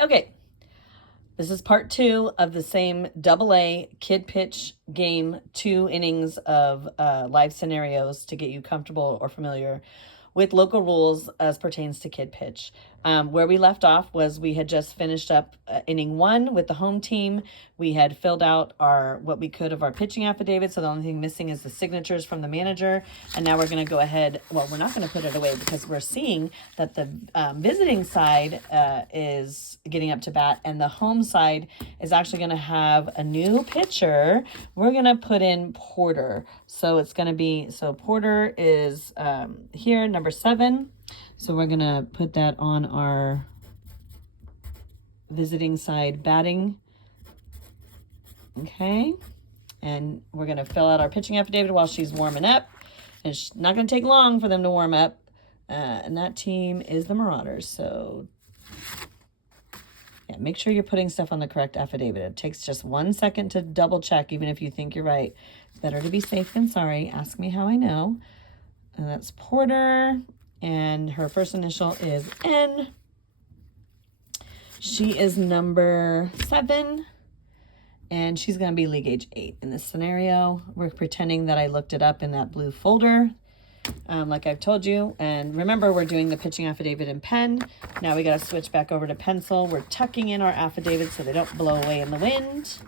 Okay, this is part 2 of the same AA kid pitch game, 2 innings of live scenarios to get you comfortable or familiar with local rules as pertains to kid pitch. Where we left off was we had just finished up inning 1 with the home team. We had filled out what we could of our pitching affidavit, so the only thing missing is the signatures from the manager. And now we're going to go ahead. Well, we're not going to put it away because we're seeing that the visiting side is getting up to bat, and the home side is actually going to have a new pitcher. We're going to put in Porter. So it's going to be, Porter is here, number 7. So we're going to put that on our visiting side batting. Okay. And we're going to fill out our pitching affidavit while she's warming up. And it's not going to take long for them to warm up. And that team is the Marauders. So yeah, make sure you're putting stuff on the correct affidavit. It takes just 1 second to double check, even if you think you're right. It's better to be safe than sorry. Ask me how I know. And that's Porter. And her first initial is N. She is number 7. And she's going to be league age 8 in this scenario. We're pretending that I looked it up in that blue folder, like I've told you. And remember, we're doing the pitching affidavit in pen. Now we got to switch back over to pencil. We're tucking in our affidavits so they don't blow away in the wind.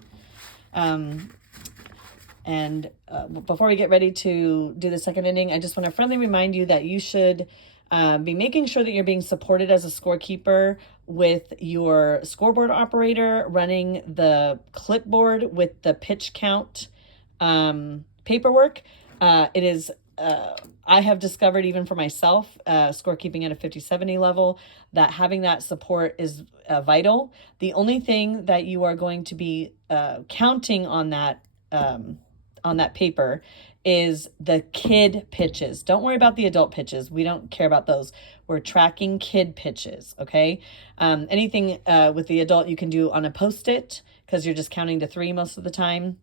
Before we get ready to do the second inning, I just want to friendly remind you that you should be making sure that you're being supported as a scorekeeper with your scoreboard operator running the clipboard with the pitch count paperwork. It is, I have discovered even for myself, scorekeeping at a 50-70 level, that having that support is vital. The only thing that you are going to be counting on that paper is the kid pitches. Don't worry about the adult pitches. We don't care about those. We're tracking kid pitches, okay? Anything with the adult you can do on a Post-it because you're just counting to 3 most of the time.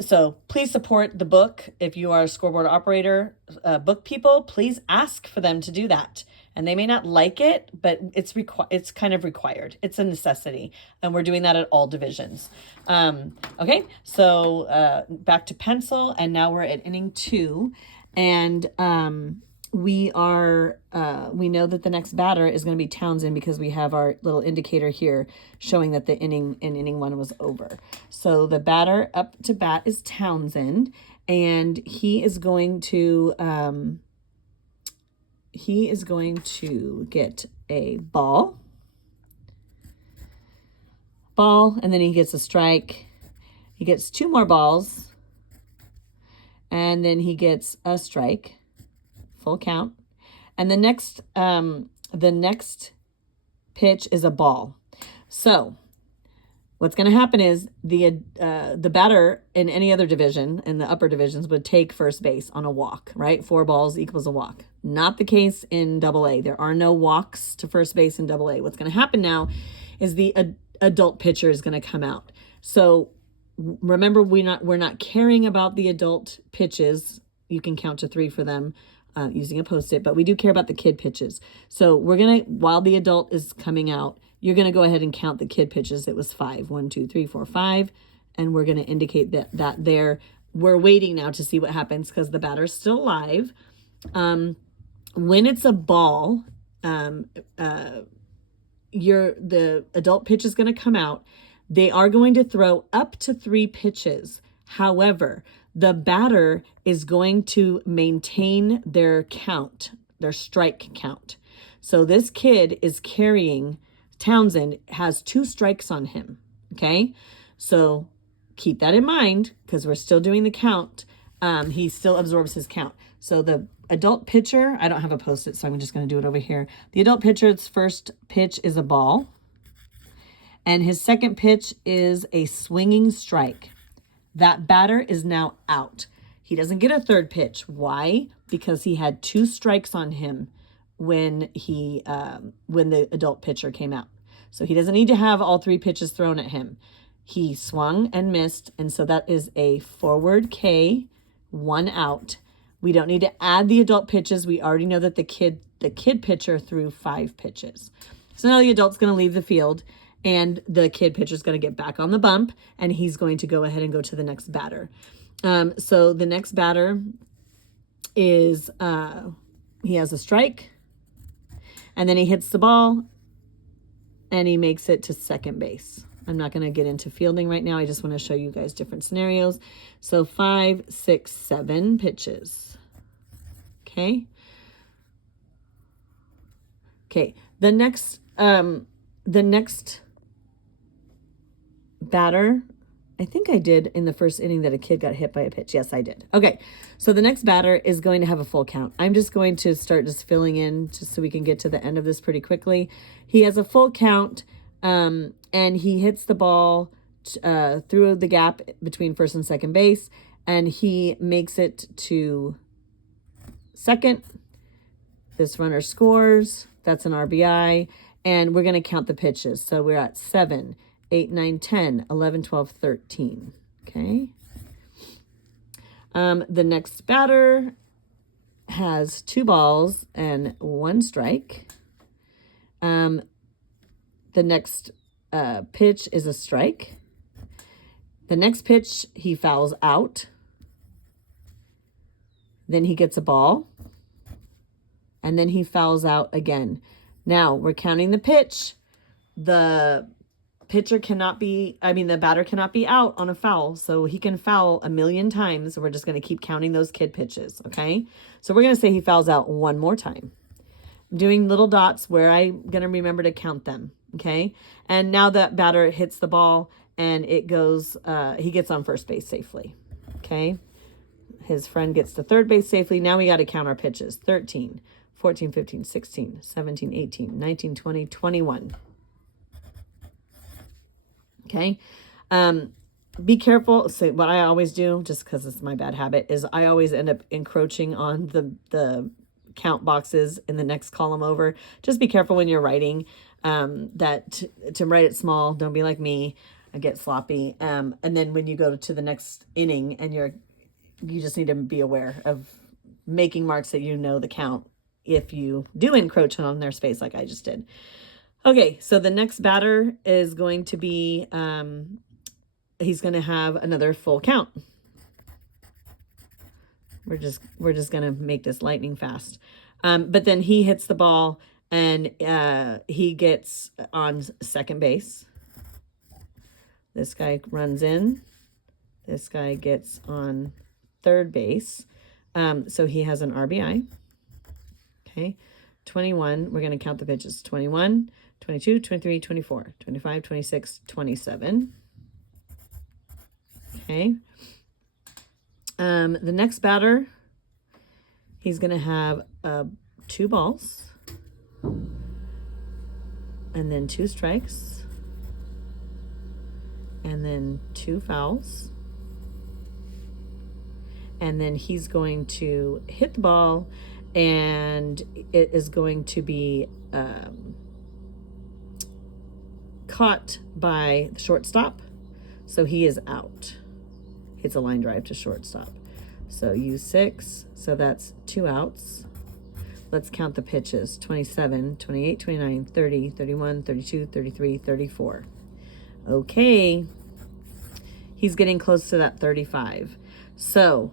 So please support the book. If you are a scoreboard operator, book people, please ask for them to do that. And they may not like it, but it's kind of required. It's a necessity. And we're doing that at all divisions. Okay, so back to pencil. And now we're at inning 2. And we know that the next batter is going to be Townsend because we have our little indicator here showing that the inning 1 was over. So the batter up to bat is Townsend, and he is going to get a ball, and then he gets a strike. He gets 2 more balls, and then he gets a strike, full count. And the next pitch is a ball. So what's going to happen is the batter in any other division, in the upper divisions, would take first base on a walk, right? 4 balls equals a walk. Not the case in AA. There are no walks to first base in AA. What's going to happen now is the adult pitcher is going to come out. So remember, we're not caring about the adult pitches. You can count to 3 for them using a Post-it, but we do care about the kid pitches. So we're going to, while the adult is coming out, you're going to go ahead and count the kid pitches. It was 5. 1, 2, 3, 4, 5. And we're going to indicate that there. We're waiting now to see what happens because the batter's still alive. When it's a ball, the adult pitch is going to come out. They are going to throw up to 3 pitches. However, the batter is going to maintain their count, their strike count. So this kid is carrying, Townsend has 2 strikes on him, okay? So keep that in mind because we're still doing the count. He still absorbs his count. So the adult pitcher, I don't have a Post-it, so I'm just going to do it over here. The adult pitcher's first pitch is a ball, and his second pitch is a swinging strike. That batter is now out. He doesn't get a third pitch. Why? Because he had 2 strikes on him when the adult pitcher came out. So he doesn't need to have all 3 pitches thrown at him. He swung and missed, and so that is a forward K, 1 out. We don't need to add the adult pitches. We already know that the kid pitcher threw 5 pitches. So now the adult's going to leave the field, and the kid pitcher's going to get back on the bump, and he's going to go ahead and go to the next batter. So the next batter is, he has a strike, and then he hits the ball, and he makes it to second base. I'm not going to get into fielding right now. I just want to show you guys different scenarios. So 5, 6, 7 pitches. Okay. Okay. The next batter, I think I did in the first inning that a kid got hit by a pitch. Yes, I did. Okay. So the next batter is going to have a full count. I'm just going to start just filling in just so we can get to the end of this pretty quickly. He has a full count, and he hits the ball through the gap between first and second base, and he makes it to second. This runner scores. That's an RBI, and we're going to count the pitches. So we're at 7, 8, 9, 10, 11, 12, 13. Okay. The next batter has 2 balls and 1 strike. The next pitch is a strike. The next pitch, he fouls out. Then he gets a ball. And then he fouls out again. Now, we're counting the pitch. The batter cannot be out on a foul. So he can foul a million times. We're just going to keep counting those kid pitches, okay? So we're going to say he fouls out 1 more time. I'm doing little dots where I'm going to remember to count them, okay? And now that batter hits the ball and it goes, he gets on first base safely, okay? His friend gets to third base safely. Now we got to count our pitches. 13, 14, 15, 16, 17, 18, 19, 20, 21. Okay. Be careful. So what I always do, just because it's my bad habit, is I always end up encroaching on the count boxes in the next column over. Just be careful when you're writing, that to write it small. Don't be like me. I get sloppy. And then when you go to the next inning and you just need to be aware of making marks that you know the count if you do encroach on their space like I just did. Okay, so the next batter is going to be, he's going to have another full count. We're just going to make this lightning fast. But then he hits the ball and he gets on second base. This guy runs in. This guy gets on third base. So he has an RBI. Okay, 21. We're going to count the pitches. 21, 22, 23, 24, 25, 26, 27. Okay. The next batter, he's going to have 2 balls and then 2 strikes and then 2 fouls. And then he's going to hit the ball, and it is going to be caught by the shortstop. So he is out. Hits a line drive to shortstop. So U6, so that's 2 outs. Let's count the pitches. 27, 28, 29, 30, 31, 32, 33, 34. Okay. He's getting close to that 35. So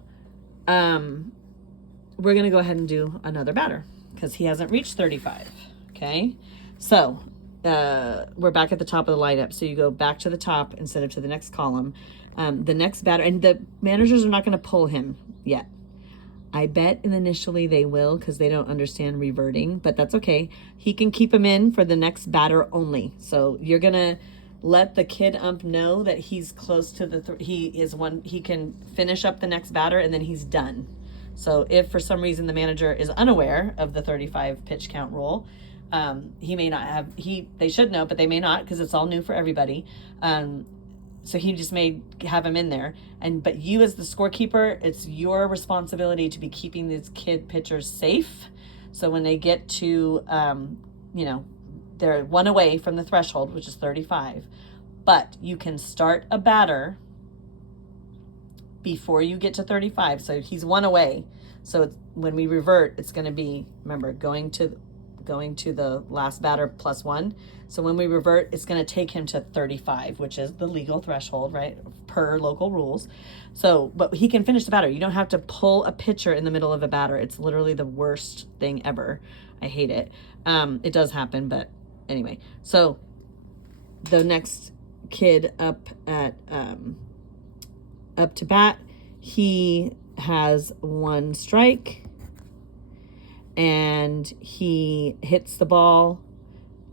we're going to go ahead and do another batter because he hasn't reached 35. Okay. So we're back at the top of the lineup. So you go back to the top instead of to the next column. The next batter, and the managers are not going to pull him yet. I bet initially they will because they don't understand reverting, but that's okay. He can keep him in for the next batter only. So you're going to let the kid ump know that he's close to he can finish up the next batter and then he's done. So if for some reason the manager is unaware of the 35 pitch count rule, he may not have, they should know, but they may not because it's all new for everybody. So he just may have him in there. But you as the scorekeeper, it's your responsibility to be keeping these kid pitchers safe. So when they get to, they're 1 away from the threshold, which is 35. But you can start a batter before you get to 35. So he's 1 away. So when we revert, it's going to be, remember, going to going to the last batter plus 1. So when we revert, it's going to take him to 35, which is the legal threshold, right, per local rules. So, but he can finish the batter. You don't have to pull a pitcher in the middle of a batter. It's literally the worst thing ever. I hate it. It does happen, but anyway. So the next kid up to bat, he has 1 strike, and he hits the ball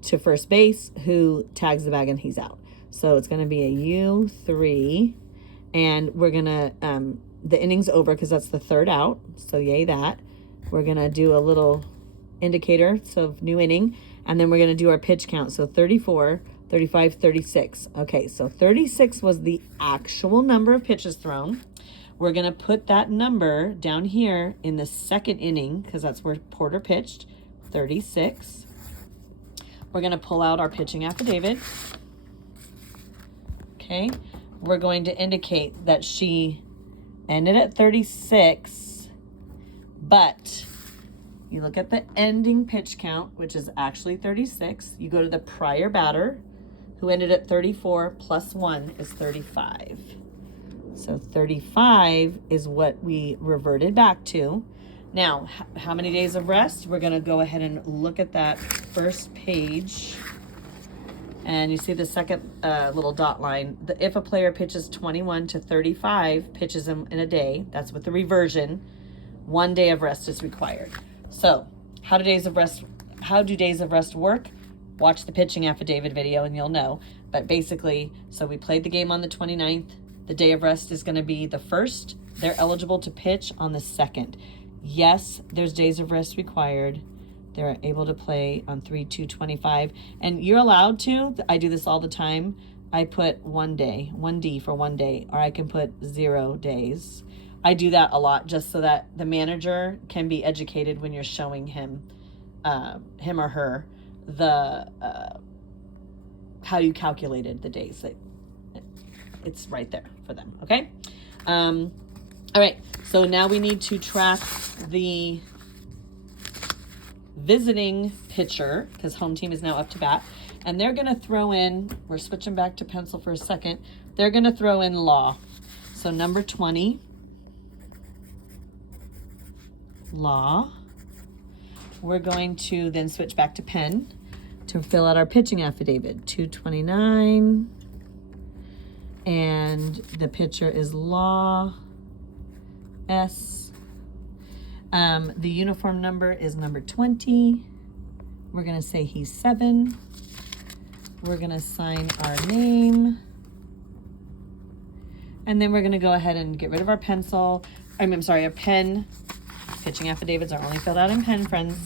to first base, who tags the bag, and he's out. So it's going to be a U3, and we're going to, the inning's over because that's the 3rd out. So yay that. We're going to do a little indicator, so new inning, and then we're going to do our pitch count. So 34, 35, 36. Okay, so 36 was the actual number of pitches thrown. We're going to put that number down here in the 2nd inning because that's where Porter pitched, 36. We're going to pull out our pitching affidavit. Okay, we're going to indicate that she ended at 36, but you look at the ending pitch count, which is actually 36. You go to the prior batter, who ended at 34 plus 1 is 35. So 35 is what we reverted back to. Now, how many days of rest? We're going to go ahead and look at that first page. And you see the second little dot line. If a player pitches 21 to 35 pitches in a day, that's with the reversion, 1 day of rest is required. So how do days of rest work? Watch the pitching affidavit video and you'll know. But basically, so we played the game on the 29th. The day of rest is going to be the 1st. They're eligible to pitch on the 2nd. Yes, there's days of rest required. They're able to play on 3/2/25. And you're allowed to, I do this all the time. I put 1 day, 1D for 1 day, or I can put 0 days. I do that a lot just so that the manager can be educated when you're showing him or her, the how you calculated the days. It's right there for them, okay? All right, so now we need to track the visiting pitcher because home team is now up to bat. And they're going to throw in, we're switching back to pencil for a second. They're going to throw in Law. So number 20, Law. We're going to then switch back to pen to fill out our pitching affidavit. 229. And the pitcher is Law S. The uniform number is number 20. We're going to say he's 7. We're going to sign our name. And then we're going to go ahead and get rid of our pencil. I'm sorry, a pen. Pitching affidavits are only filled out in pen, friends.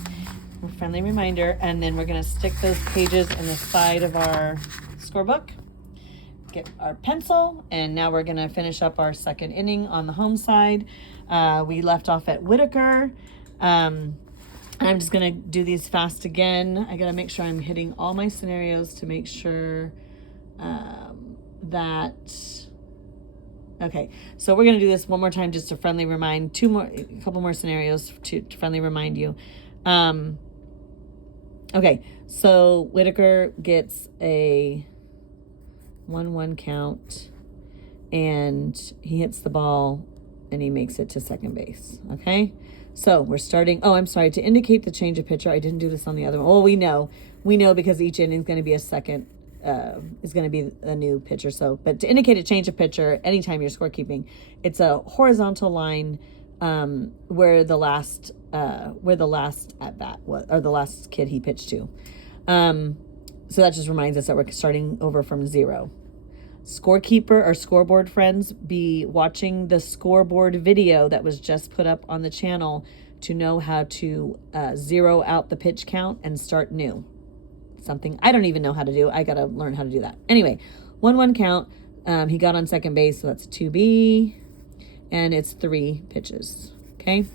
Friendly reminder. And then we're going to stick those pages in the side of our scorebook. Get our pencil. And now we're going to finish up our 2nd inning on the home side. We left off at Whitaker. I'm just going to do these fast again. I got to make sure I'm hitting all my scenarios to make sure that... Okay, so we're going to do this one more time just to friendly remind, a couple more scenarios to friendly remind you. Okay, so Whitaker gets a 1-1 count, and he hits the ball, and he makes it to second base, okay? So we're starting, to indicate the change of pitcher. I didn't do this on the other one. Oh, we know because each inning is going to be is going to be a new pitcher. So, but to indicate a change of pitcher, anytime you're scorekeeping, it's a horizontal line where the last at bat was, or the last kid he pitched to. So that just reminds us that we're starting over from 0. Scorekeeper or scoreboard friends, be watching the scoreboard video that was just put up on the channel to know how to zero out the pitch count and start new. Something I don't even know how to do. I got to learn how to do that. Anyway, 1-1 count. He got on second base, so that's 2B, and it's 3 pitches. Okay.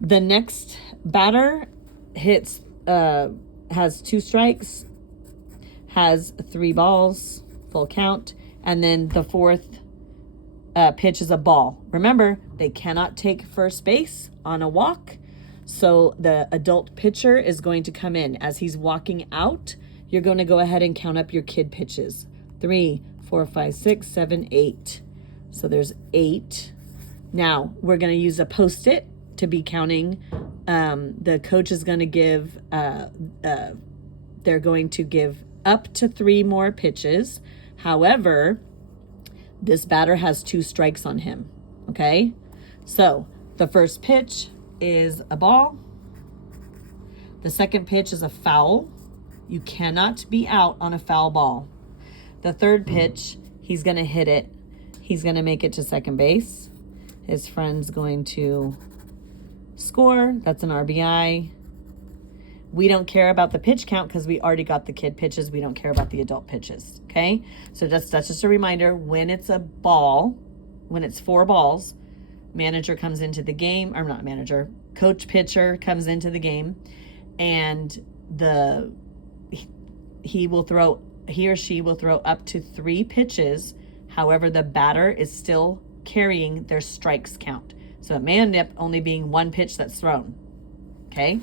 The next batter has 2 strikes, has 3 balls, full count, and then the 4th pitch is a ball. Remember, they cannot take first base on a walk, So the adult pitcher is going to come in. As he's walking out, you're going to go ahead and count up your kid pitches. 3, 4, 5, 6, 7, 8. So there's 8. Now we're going to use a Post-it to be counting. The coach is going to give, they're going to give up to 3 more pitches. However, this batter has 2 strikes on him. Okay, so the first pitch is a ball. The second pitch is a foul. You cannot be out on a foul ball. The third pitch, he's going to hit it. He's going to make it to second base. His friend's going to score. That's an RBI. We don't care about the pitch count because we already got the kid pitches. We don't care about the adult pitches. Okay, so that's just a reminder. When it's a ball, when it's 4 balls, manager comes into the game, or not manager, coach pitcher comes into the game, and he or she will throw up to 3 pitches. However, the batter is still carrying their strikes count. So it may end up only being 1 pitch that's thrown. Okay.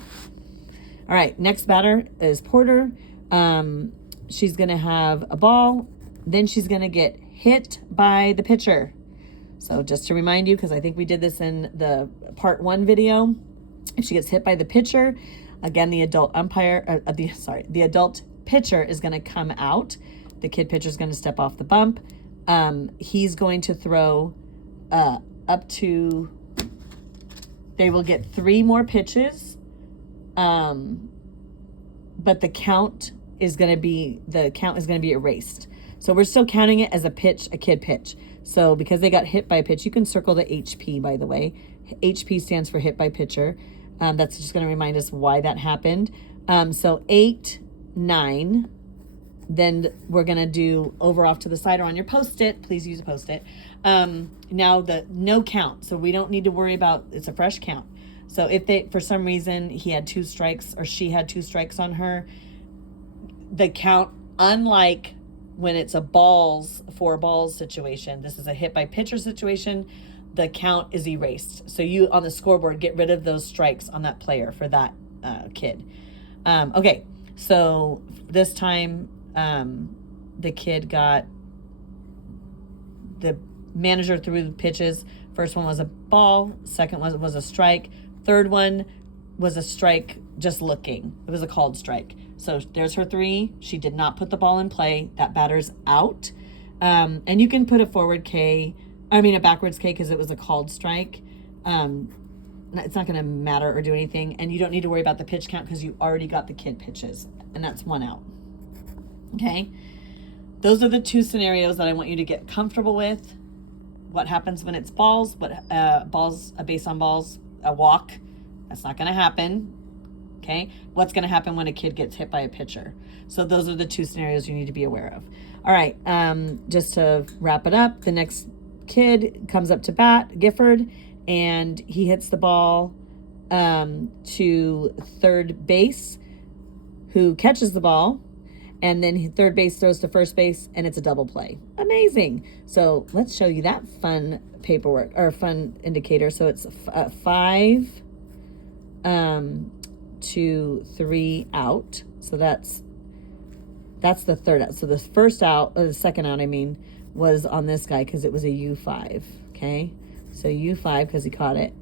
All right. Next batter is Porter. She's going to have a ball. Then she's going to get hit by the pitcher. So just to remind you, because I think we did this in the part 1 video, if she gets hit by the pitcher, again, the adult pitcher is going to come out. The kid pitcher is going to step off the bump. He's going to throw up to, they will get 3 more pitches. But the count is going to be erased. So we're still counting it as a kid pitch. So because they got hit by a pitch, you can circle the HP, by the way. HP stands for hit by pitcher. That's just going to remind us why that happened. So 8, 9, then we're going to do over off to the side or on your Post-it. Please use a Post-it. Now the no count. So we don't need to worry about, it's a fresh count. So if for some reason he had 2 strikes or she had 2 strikes on her, the count, unlike when it's a 4 balls situation, this is a hit by pitcher situation, the count is erased. So you on the scoreboard get rid of those strikes on that player for that kid. Okay, so this time the manager threw the pitches. First one was a ball, second one was a strike, third one was a strike just looking. It was a called strike. So there's her 3. She did not put the ball in play. That batter's out. And you can put a backwards K because it was a called strike. It's not going to matter or do anything. And you don't need to worry about the pitch count because you already got the kid pitches. And that's 1 out. Okay? Those are the 2 scenarios that I want you to get comfortable with. What happens when it's balls, a base on balls, a walk. That's not going to happen. Okay. What's going to happen when a kid gets hit by a pitcher? So those are the 2 scenarios you need to be aware of. All right. Just to wrap it up, the next kid comes up to bat, Gifford, and he hits the ball to third base, who catches the ball. And then third base throws to first base, and it's a double play. Amazing. So let's show you that fun paperwork or fun indicator. So it's 5 to 3 out. So that's the third out. So the first out, or the second out, was on this guy because it was a U5. Okay. So U5 because he caught it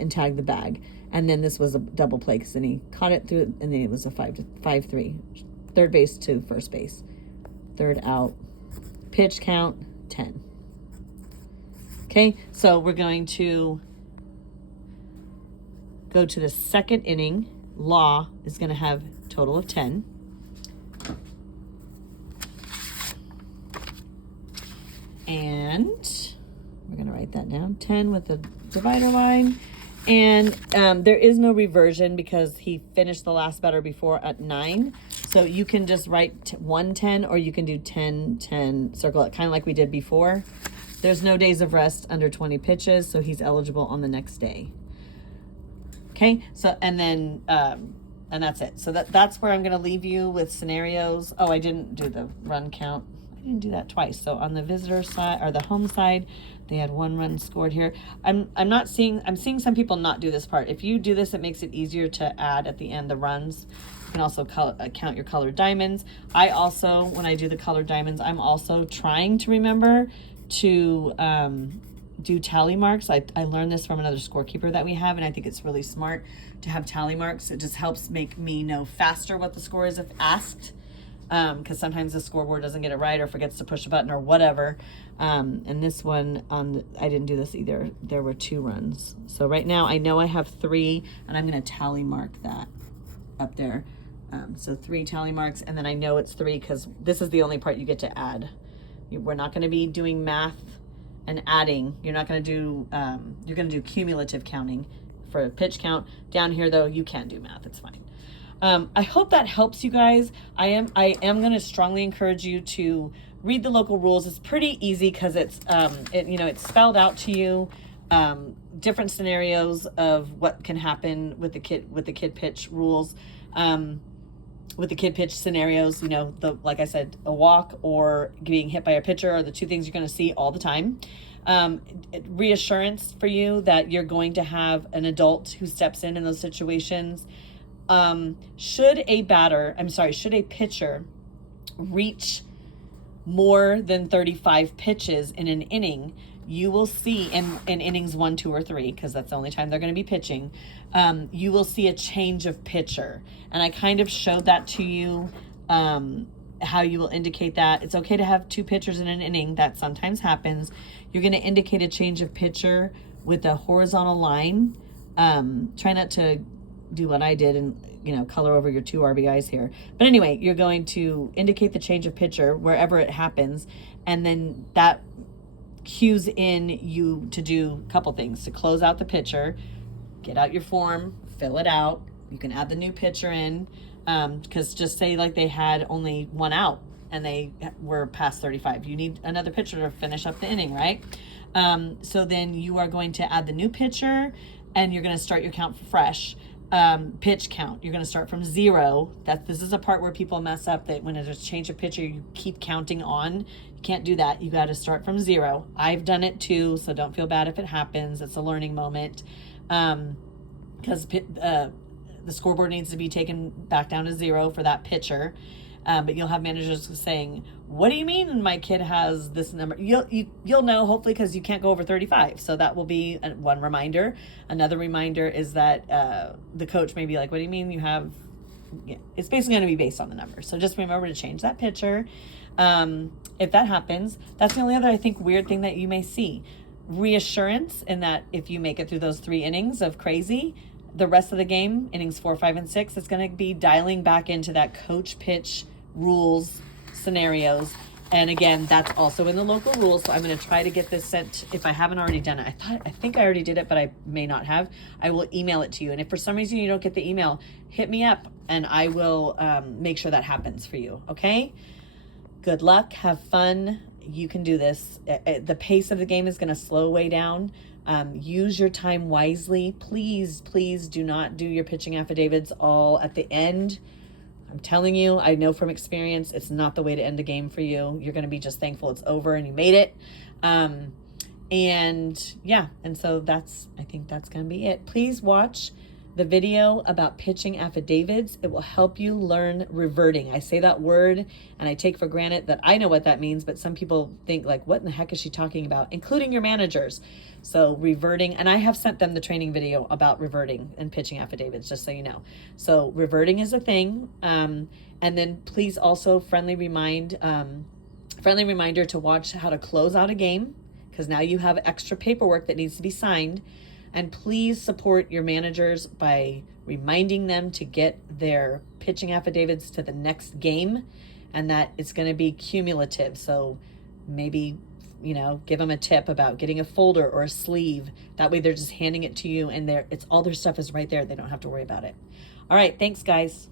and tagged the bag. And then this was a double play because then he caught it through, and then it was a 5-3. Third base to first base. Third out. Pitch count, 10. Okay, so we're going to go to the second inning. Law is going to have a total of 10. And we're going to write that down. 10 with a divider line. And there is no reversion because he finished the last batter before at 9. So you can just write 110 or you can do 10, 10, circle it, kind of like we did before. There's no days of rest under 20 pitches, so he's eligible on the next day. Okay, so and then and that's it. So that's where I'm going to leave you with scenarios. Oh, I didn't do the run count. I I didn't do that twice. So on the visitor side or the home side, they had 1 run scored here. I'm seeing some people not do this part. If you do this, it makes it easier to add at the end the runs. You can also count your colored diamonds. I also, when I do the colored diamonds, I'm also trying to remember to do tally marks. I learned this from another scorekeeper that we have, and I think it's really smart to have tally marks. It just helps make me know faster what the score is if asked, because sometimes the scoreboard doesn't get it right or forgets to push a button or whatever. And this one, I didn't do this either. There were 2 runs. So right now I know I have 3, and I'm going to tally mark that up there. So 3 tally marks, and then I know it's 3 because this is the only part you get to add. We're not going to be doing math and adding. You're not going to do, you're going to do cumulative counting for a pitch count. Down here though, you can't do math, it's fine. I hope that helps you guys. I am going to strongly encourage you to read the local rules. It's pretty easy because it's, it's spelled out to you, different scenarios of what can happen with the kid pitch rules. With the kid pitch scenarios, like I said, a walk or being hit by a pitcher are the 2 things you're going to see all the time. Reassurance for you that you're going to have an adult who steps in those situations. Should a pitcher reach more than 35 pitches in an inning, you will see in innings 1, 2, or 3, because that's the only time they're going to be pitching, you will see a change of pitcher. And I kind of showed that to you, how you will indicate that. It's okay to have 2 pitchers in an inning. That sometimes happens. You're going to indicate a change of pitcher with a horizontal line. Try not to do what I did and color over your 2 RBIs here. But anyway, you're going to indicate the change of pitcher wherever it happens, and then that cues in you to do a couple things: to close out the pitcher, get out your form, fill it out. You can add the new pitcher in, because just say like they had only 1 out and they were past 35. You need another pitcher to finish up the inning, right? So then you are going to add the new pitcher, and you're going to start your count fresh. Pitch count, you're going to start from 0. This is a part where people mess up, that when there's a change of pitcher, you keep counting on. You can't do that. You got to start from 0. I've done it too, so don't feel bad if it happens. It's a learning moment, because the scoreboard needs to be taken back down to 0 for that pitcher. But you'll have managers saying, "What do you mean my kid has this number?" You'll know, hopefully, because you can't go over 35. So that will be one reminder. Another reminder is that the coach may be like, "What do you mean you have?" Yeah, it's basically going to be based on the number. So just remember to change that pitcher. If that happens, that's the only other, I think, weird thing that you may see. Reassurance in that if you make it through those 3 innings of crazy, the rest of the game, innings 4, 5, and 6, it's going to be dialing back into that coach pitch rules scenarios. And again, that's also in the local rules. So I'm going to try to get this sent, if I haven't already done it. I think I already did it, but I may not have. I will email it to you. And if for some reason you don't get the email, hit me up and I will make sure that happens for you. Okay? Good luck. Have fun. You can do this. The pace of the game is going to slow way down. Use your time wisely. Please do not do your pitching affidavits all at the end. I'm telling you, I know from experience, it's not the way to end a game for you. You're going to be just thankful it's over and you made it. And so I think that's going to be it. Please watch the video about pitching affidavits. It will help you learn reverting. I say that word and I take for granted that I know what that means, but some people think like, what in the heck is she talking about? Including your managers. So reverting, and I have sent them the training video about reverting and pitching affidavits, just so you know. So reverting is a thing. And then please also friendly reminder to watch how to close out a game, because now you have extra paperwork that needs to be signed. And please support your managers by reminding them to get their pitching affidavits to the next game, and that it's going to be cumulative. So maybe, give them a tip about getting a folder or a sleeve. That way they're just handing it to you and it's all their stuff is right there. They don't have to worry about it. All right. Thanks, guys.